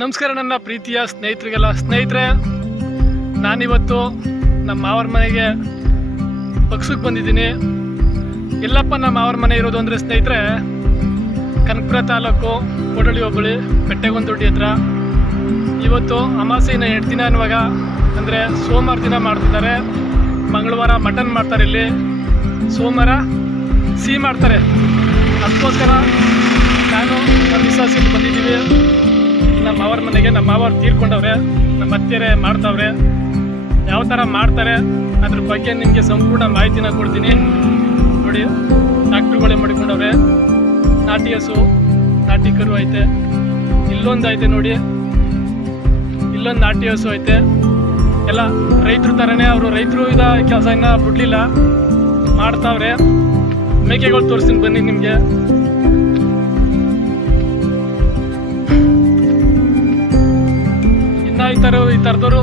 ನಮಸ್ಕಾರ ನನ್ನ ಪ್ರೀತಿಯ ಸ್ನೇಹಿತರಿಗೆಲ್ಲ. ಸ್ನೇಹಿತರೆ, ನಾನಿವತ್ತು ನಮ್ಮ ಮಾವರ ಮನೆಗೆ ಪಕ್ಷಕ್ಕೆ ಬಂದಿದ್ದೀನಿ. ಎಲ್ಲಪ್ಪ, ನಮ್ಮ ಮಾವರ ಮನೆ ಇರೋದು ಅಂದರೆ ಸ್ನೇಹಿತರೆ, ಕನಕಪುರ ತಾಲೂಕು ಕೊಡಳಿ ಹೋಬಳಿ ಬೆಟ್ಟೆಗೊಂದೊಡ್ಡಿ ಹತ್ರ. ಇವತ್ತು ಅಮಾಸೆನ ಎಂಟು ದಿನ ಅನ್ನುವಾಗ, ಅಂದರೆ ಸೋಮವಾರ ದಿನ ಮಾಡ್ತಿದ್ದಾರೆ. ಮಂಗಳವಾರ ಮಟನ್ ಮಾಡ್ತಾರೆ ಇಲ್ಲಿ. ಸೋಮವಾರ ಸಿಹಿ ಮಾಡ್ತಾರೆ. ಅದಕ್ಕೋಸ್ಕರ ನಾನು ನಮ್ಮ ವಿಶ್ವಾಸಕ್ಕೆ ಬಂದಿದ್ದೀವಿ. ನಮ್ಮ ಮನೆಗೆ, ನಮ್ಮ ಮಾವರು ತೀರ್ಕೊಂಡವ್ರೆ, ನಮ್ಮ ಅತ್ತೆರೆ ಮಾಡ್ತಾವ್ರೆ. ಯಾವ ಥರ ಮಾಡ್ತಾರೆ ಅದ್ರ ಬಗ್ಗೆ ನಿಮಗೆ ಸಂಪೂರ್ಣ ಮಾಹಿತಿನ ಕೊಡ್ತೀನಿ. ನೋಡಿ ಡಾಕ್ಟ್ರುಗಳೇ ಮಾಡಿಕೊಂಡವ್ರೆ. ನಾಟಿ ಹಸು, ನಾಟಿ ಕರು ಐತೆ. ಇಲ್ಲೊಂದು ಐತೆ ನೋಡಿ. ಇಲ್ಲೊಂದು ನಾಟಿ ಹಸು ಐತೆ. ಎಲ್ಲ ರೈತರು ಥರನೇ ಅವರು ರೈತರು ಇದ ಕೆಲಸ ಇನ್ನ ಬಿಡಲಿಲ್ಲ. ಮಾಡ್ತಾವ್ರೆ. ಮೇಕೆಗಳು ತೋರಿಸ್ತೀನಿ ಬನ್ನಿ ನಿಮಗೆ. ಈ ಥರ ಈ ಥರದವರು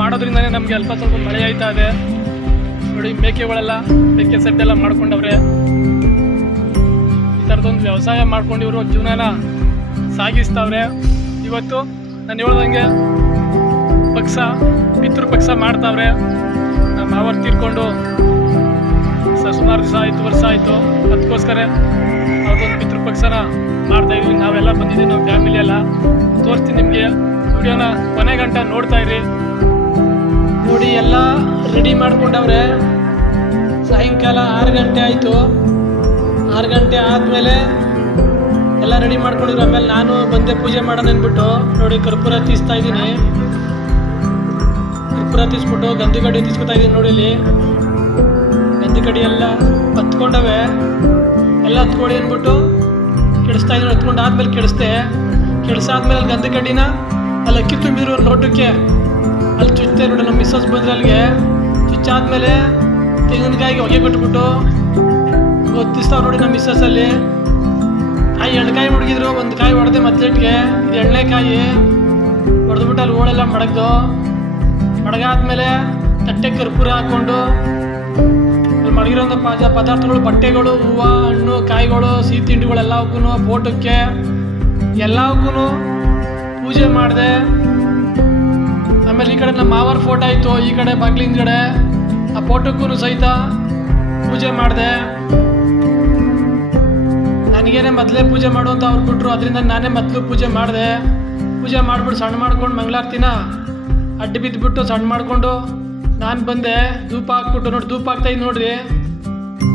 ಮಾಡೋದ್ರಿಂದನೇ ನಮಗೆ ಅಲ್ಪ ಸ್ವಲ್ಪ ಮಳೆ ಆಯ್ತಾ ಇದೆ. ನೋಡಿ, ಮೇಕೆಗಳೆಲ್ಲ, ಮೇಕೆ ಸೆಟ್ ಎಲ್ಲ ಮಾಡ್ಕೊಂಡವ್ರೆ. ಈ ಥರದೊಂದು ವ್ಯವಸಾಯ ಮಾಡ್ಕೊಂಡು ಇವರು ಜೀವನನ ಸಾಗಿಸ್ತಾವ್ರೆ. ಇವತ್ತು ನಾನು ಹೇಳ್ದಂಗೆ ಪಕ್ಷ, ಪಿತೃ ಪಕ್ಷ ಮಾಡ್ತಾವ್ರೆ. ನಮ್ಮ ಅವರು ತೀರ್ಕೊಂಡು ಸುಮಾರು ದಿವಸ ಆಯಿತು, ವರ್ಷ ಆಯಿತು. ಅದಕ್ಕೋಸ್ಕರ ಅವ್ರದ್ದೊಂದು ಪಿತೃ ಪಕ್ಷನ ಮಾಡ್ತಾ ಇದ್ವಿ. ನಾವೆಲ್ಲ ಬಂದಿದ್ದೀವಿ, ನಮ್ಮ ಫ್ಯಾಮಿಲಿ ಎಲ್ಲ. ತೋರಿಸ್ತೀನಿ ನಿಮಗೆ. ವಿಡಿಯೋನ ಕೊನೆ ಗಂಟ ನೋಡ್ತಾ ಇರಿ. ನೋಡಿ, ಎಲ್ಲ ರೆಡಿ ಮಾಡ್ಕೊಂಡವ್ರೆ. ಸಾಯಂಕಾಲ ಆರು ಗಂಟೆ ಆಯಿತು. ಆರು ಗಂಟೆ ಆದಮೇಲೆ ಎಲ್ಲ ರೆಡಿ ಮಾಡ್ಕೊಂಡಿದ್ರು. ಆಮೇಲೆ ನಾನು ಬಂದೆ ಪೂಜೆ ಮಾಡೋಣ ಅಂದ್ಬಿಟ್ಟು. ನೋಡಿ, ಕರ್ಪೂರ ತೀಸ್ತಾ ಇದ್ದೀನಿ. ಕರ್ಪೂರ ತೀಸ್ಬಿಟ್ಟು ಗಂಧಿ ಕಡಿ ತೀಸ್ಕೊತಾ ಇದ್ದೀನಿ ನೋಡಿ ಇಲ್ಲಿ. ಗಂಧಿ ಕಡಿ ಎಲ್ಲ ಹತ್ಕೊಂಡವೆ. ಎಲ್ಲ ಹತ್ಕೊಳ್ಳಿ ಅಂದ್ಬಿಟ್ಟು ಕೆಡಿಸ್ತಾ ಇದ್ದೀನಿ. ಹತ್ಕೊಂಡು ಆದ್ಮೇಲೆ ಕೆಡಿಸ್ದೆ. ಕೆಡಿಸಾದ್ಮೇಲೆ ಗಂಧಿ ಕಡ್ಡಿನ ಅಲ್ಲಿ ಅಕ್ಕಿ ಮೀರು ನೋಟಕ್ಕೆ ಅಲ್ಲಿ ಚುಚ್ಚೆ ನೋಡಿ ನಮ್ಮ ಮಿಸ್ಸಸ್ ಬಂದ್ರೆ ಅಲ್ಲಿಗೆ. ಚುಚ್ಚಾದ್ಮೇಲೆ ತೆಂಗಿನಕಾಯಿಗೆ ಹೊಗೆ ಕಟ್ಬಿಟ್ಟು ಗೊತ್ತಿಸ್ತಾವ್ ನೋಡಿ ನಮ್ಮ ಮಿಸ್ಸಸ್ ಅಲ್ಲಿ. ಕಾಯಿ ಎಣ್ಣೆಕಾಯಿ ಹುಡುಗಿದ್ರು ಒಂದು ಕಾಯಿ ಹೊಡೆದೆ ಮತ್ಲೆಟ್ಗೆ ಇದು ಎಣ್ಣೆಕಾಯಿ ಹೊಡೆದ್ಬಿಟ್ಟು ಅಲ್ಲಿ ಓಳೆಲ್ಲ ಮಡಗ್ದು. ಮಡಗಾದ್ಮೇಲೆ ತಟ್ಟೆ ಕರ್ಪೂರ ಹಾಕ್ಕೊಂಡು ಅಲ್ಲಿ ಮಡಗಿರೋಂಥ ಪಾಜ ಪದಾರ್ಥಗಳು, ಬಟ್ಟೆಗಳು, ಹೂವು, ಹಣ್ಣು, ಕಾಯಿಗಳು, ಸಿಹಿ ತಿಂಡಿಗಳು ಎಲ್ಲವಕ್ಕೂ ಫೋಟೋಕ್ಕೆ ಎಲ್ಲವಕ್ಕೂ ಪೂಜೆ ಮಾಡಿದೆ. ಆಮೇಲೆ ಈ ಕಡೆ ನಮ್ಮ ಮಾವರ್ ಫೋಟೋ ಆಯಿತು, ಈ ಕಡೆ ಬಾಗ್ಲಿಂದ ಆ ಫೋಟೋಕ್ಕೂ ಸಹಿತ ಪೂಜೆ ಮಾಡಿದೆ. ನನಗೇನೆ ಮೊದಲೇ ಪೂಜೆ ಮಾಡು ಅಂತ ಅವ್ರು ಬಿಟ್ರು ಅದರಿಂದ ನಾನೇ ಮೊದಲು ಪೂಜೆ ಮಾಡಿದೆ. ಪೂಜೆ ಮಾಡಿಬಿಟ್ಟು ಸಣ್ಣ ಮಾಡ್ಕೊಂಡು ಮಂಗಳಾರ್ತಿನ ಅಡ್ಡಿ ಬಿದ್ದುಬಿಟ್ಟು ಸಣ್ಣ ಮಾಡಿಕೊಂಡು ನಾನು ಬಂದೆ. ಧೂಪ ಹಾಕ್ಬಿಟ್ಟು ನೋಡಿ, ಧೂಪ ಹಾಕ್ತಾ ಇದ್ದು ನೋಡ್ರಿ.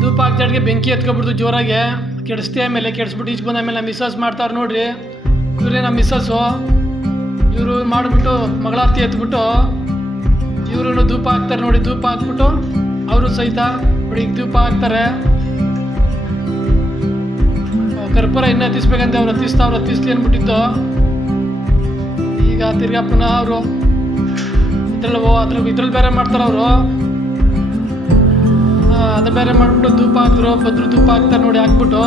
ಧೂಪ ಹಾಕ್ತಾಡ್ಗೆ ಬೆಂಕಿ ಎತ್ಕೊಬಿಡ್ತು ಜೋರಾಗೆ. ಕೆಡಿಸ್ತೆ ಆಮೇಲೆ, ಕೆಡಿಸ್ಬಿಟ್ಟು ಈಚೆ ಬಂದ ಆಮೇಲೆ ನಮ್ಮ ಮಿಸ್ಸಸ್ ಮಾಡ್ತಾರೆ ನೋಡ್ರಿ. ಇವರೇ ನಮ್ಮ ಮಿಸ್ಸಸ್ಸು ಇವರು ಮಾಡಿಬಿಟ್ಟು ಮಗಳಾರ್ತಿ ಎತ್ಬಿಟ್ಟು ಇವರು ಧೂಪ ಹಾಕ್ತಾರೆ ನೋಡಿ, ಧೂಪ ಹಾಕ್ಬಿಟ್ಟು ಅವರು ಸಹಿತ ನೋಡಿ ಧೂಪ ಹಾಕ್ತಾರೆ. ಕರ್ಪೂರ ಇನ್ನೂ ಹತ್ತಿಸ್ಬೇಕಂತ, ಅವ್ರು ಹತ್ತಿಸ್ತಾ, ಅವ್ರು ಹತ್ತಿಸ್ಲಿ ಅಂದ್ಬಿಟ್ಟಿತ್ತು. ಈಗ ತಿರ್ಗಾ ಪುನಃ ಅವರು ಇದ್ರಲ್ಲಿ ಅದ್ರ ಇದ್ರಲ್ಲಿ ಬೇರೆ ಮಾಡ್ತಾರೆ ಅವರು. ಅದು ಬೇರೆ ಮಾಡಿಬಿಟ್ಟು ಧೂಪ ಹಾಕಿದ್ರು ಬದ್ರು ಧೂಪ ಹಾಕ್ತಾರೆ ನೋಡಿ, ಹಾಕ್ಬಿಟ್ಟು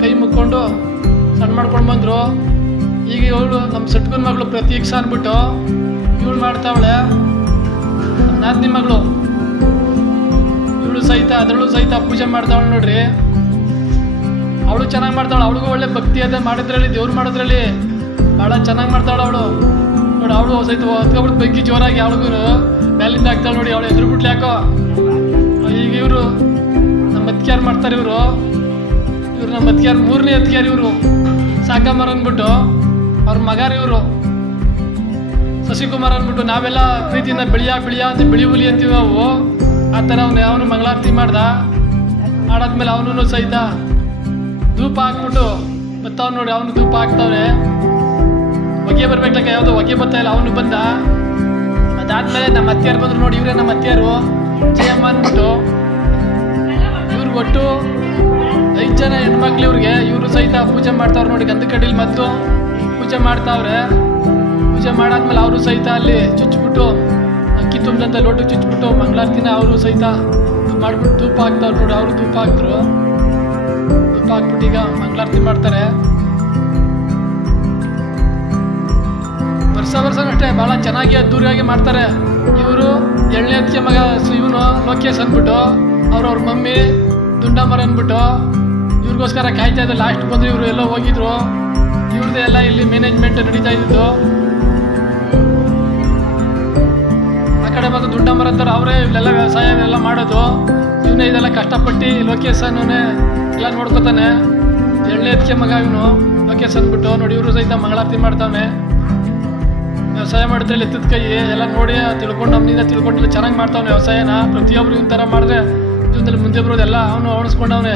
ಕೈ ಮುಕ್ಕೊಂಡು ಸಣ್ಣ ಮಾಡ್ಕೊಂಡು ಬಂದರು. ಈಗ ಇವಳು ನಮ್ಮ ಸಟ್ಕನ್ ಮಗಳು ಪ್ರತೀಕ್ಷ ಅಂದ್ಬಿಟ್ಟು ಇವಳು ಮಾಡ್ತಾವಳೆ. ನಾದಿನಿ ಮಗಳು. ಇವಳು ಸಹಿತ, ಅದರಲ್ಲೂ ಸಹಿತ ಪೂಜೆ ಮಾಡ್ತಾವಳೆ ನೋಡ್ರಿ. ಅವಳು ಚೆನ್ನಾಗಿ ಮಾಡ್ತಾವಳು. ಅವಳಿಗೂ ಒಳ್ಳೆ ಭಕ್ತಿ ಅದೇ ಮಾಡಿದ್ರಲ್ಲಿ, ದೇವ್ರು ಮಾಡಿದ್ರಲ್ಲಿ. ಭಾಳ ಚೆನ್ನಾಗಿ ಮಾಡ್ತಾವಳು ಅವಳು. ನೋಡಿ ಅವಳು ಸಹಿತ ಹೊತ್ಕೊಬಿಟ್ಟು ಬೆಂಕಿ ಜೋರಾಗಿ ಅವಳಿಗೂ ಮೇಲಿಂದ ಆಗ್ತಾಳೆ ನೋಡಿ ಅವಳು ಎದುರು ಬಿಟ್ಲೆ ಯಾಕೋ. ಈಗ ಇವರು ನಮ್ಮ ಅತ್ತಿಗೆಯಾರು ಮಾಡ್ತಾರೆ ಇವರು. ಇವ್ರು ನಮ್ಮ ಅತ್ತಿಗೆಯಾರು ಮೂರನೇ ಅತ್ತಿಗೆಯಾರು ಇವರು. ಸಾಕಮ್ಮರ್ ಅಂದ್ಬಿಟ್ಟು ಅವ್ರ ಮಗಾರಿವರು ಶಶಿಕುಮಾರ್ ಅಂದ್ಬಿಟ್ಟು ನಾವೆಲ್ಲ ಪ್ರೀತಿಯಿಂದ ಬೆಳಿಯ ಬೆಳಿಯ ಅಂತ ಬಿಳಿ ಹುಲಿ ಅಂತೀವಿ ನಾವು. ಆ ಥರ ಅವನು ಅವನು ಮಂಗಳಾರತಿ ಮಾಡ್ದ. ಮಾಡಾದ್ಮೇಲೆ ಅವನು ಸಹಿತ ಧೂಪ ಹಾಕ್ಬಿಟ್ಟು ಬರ್ತಾವ್ ನೋಡಿ ಅವನು ಧೂಪ ಹಾಕ್ತವ್ರೆ ಹೊಗೆ ಬರ್ಬೇಕಾಗ ಯಾವುದೋ ಹೊಗೆ ಬರ್ತಾ ಇಲ್ಲ ಅವನು ಬಂದ. ಅದಾದ್ಮೇಲೆ ನಮ್ಮ ಅತ್ತಿಯಾರು ಬಂದ್ರು ನೋಡಿ, ಇವರೇ ನಮ್ಮ ಅತ್ತಿಯಾರು. ಜಯಮ್ಮ ಅಂದ್ಬಿಟ್ಟು ಇವ್ರು ಒಟ್ಟು ಐದು ಜನ ಹೆಣ್ಮಕ್ಳು ಇವ್ರಿಗೆ, ಇವರು ಸಹಿತ ಪೂಜೆ ಮಾಡ್ತಾವ್ರು ನೋಡಿ ಗಂಧ ಕಡ್ಡಿಲಿ ಮತ್ತು ಪೂಜೆ ಮಾಡ್ತಾವ್ರೆ. ಪೂಜೆ ಮಾಡಾದ್ಮೇಲೆ ಅವರು ಸಹಿತ ಅಲ್ಲಿ ಚುಚ್ಚಿಬಿಟ್ಟು ಅಕ್ಕಿ ತುಂಬಿದಂಥ ಲೋಟು ಚುಚ್ಚಿಬಿಟ್ಟು ಮಂಗಳಾರತಿನ ಅವರು ಸಹಿತ ಮಾಡ್ಬಿಟ್ಟು ಧೂಪ ಹಾಕ್ತಾವ್ರು ನೋಡಿ, ಅವರು ಧೂಪ ಹಾಕ್ತರು ಧೂಪ ಹಾಕ್ಬಿಟ್ಟು ಈಗ ಮಂಗಳಾರತಿ ಮಾಡ್ತಾರೆ. ವರ್ಷ ವರ್ಷ ಅಷ್ಟೇ ಭಾಳ ಚೆನ್ನಾಗಿ ಅದ್ದೂರಿಯಾಗಿ ಮಾಡ್ತಾರೆ. ಇವರು ಎಳ್ಳೆ ಮಗ ಇವನು ಲೋಕೇಶ್ ಅಂದ್ಬಿಟ್ಟು, ಅವ್ರ ಅವ್ರ ಮಮ್ಮಿ ದುಂಡಮ್ಮರ್ ಅಂದ್ಬಿಟ್ಟು, ಇವ್ರಿಗೋಸ್ಕರ ಕಾಯ್ತಾ ಇದ್ದ ಲಾಸ್ಟ್ ಬಂದು ಇವರು ಎಲ್ಲೋ ಹೋಗಿದ್ರು. ಇವ್ರದ್ದು ಎಲ್ಲ ಇಲ್ಲಿ ಮ್ಯಾನೇಜ್ಮೆಂಟ್ ನಡೀತಾ ಇದ್ದು ಆ ಕಡೆ ಮತ್ತು ದುಡ್ಡಂಬರ ಅಂತಾರೆ ಅವರೇ ಇಲ್ಲೆಲ್ಲ ವ್ಯವಸಾಯ ಎಲ್ಲ ಮಾಡೋದು. ಇವನೇ ಇದೆಲ್ಲ ಕಷ್ಟಪಟ್ಟು ಲೋಕೇಶನ್ ಎಲ್ಲ ನೋಡ್ಕೋತಾನೆ. ಎಳ್ಳೆ ಎತ್ಕೆ ಮಗ ಇವನು. ಲೊಕೇಶನ್ ಬಿಟ್ಟು ನೋಡಿ, ಇವರು ಸಹಿತ ಮಂಗಳಾರತಿ ಮಾಡ್ತಾನೆ ವ್ಯವಸಾಯ ಮಾಡಿದ್ರೆ ಎತ್ತದ ಕೈ, ಎಲ್ಲ ನೋಡಿ, ತಿಳ್ಕೊಂಡು ನಮ್ಮಿಂದ ತಿಳ್ಕೊಂಡು ಚೆನ್ನಾಗಿ ಮಾಡ್ತಾವನೆ ವ್ಯವಸಾಯನ. ಪ್ರತಿಯೊಬ್ರು ಇವ್ನ ಥರ ಮಾಡಿದ್ರೆ ಜೀವನದಲ್ಲಿ ಮುಂದೆ ಬರೋದೆಲ್ಲ ಅವನು ಅವಣಿಸ್ಕೊಂಡವನೆ.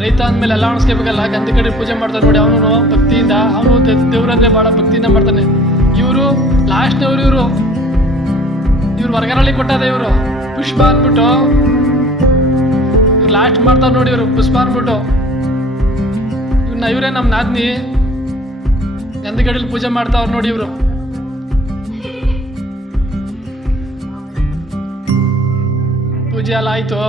ರೈತ ಅಂದಮೇಲೆ ಎಲ್ಲ ಅಣಿಸ್ಕೋಬೇಕಲ್ಲ ಗಂಧಿ ಕಡೆ ಪೂಜೆ ಮಾಡ್ತಾರೆ ನೋಡಿ ಅವನು ಭಕ್ತಿಯಿಂದ, ಅವನು ದೇವ್ರಂದ್ರೆ ಭಾಳ ಭಕ್ತಿಯಿಂದ ಮಾಡ್ತಾನೆ. ಇವರು ಲಾಸ್ಟ್ನವ್ರು ಇವರು, ಇವ್ರು ಹೊರಗರಳ್ಳಿ ಕೊಟ್ಟಾರೆ ಇವರು, ಪುಷ್ಪ ಅಂದ್ಬಿಟ್ಟು. ಇವ್ರು ಲಾಸ್ಟ್ ಮಾಡ್ತಾರೆ ನೋಡಿ ಇವರು, ಪುಷ್ಪ ಅಂದ್ಬಿಟ್ಟು. ಇವ್ರನ್ನ ಇವರೇ ನಮ್ಮ ನಾದ್ನಿ. ಗಂಧಗಡಲ್ಲಿ ಪೂಜೆ ಮಾಡ್ತಾವ್ರು ನೋಡಿ ಇವರು. ಪೂಜೆ ಎಲ್ಲ ಆಯ್ತು.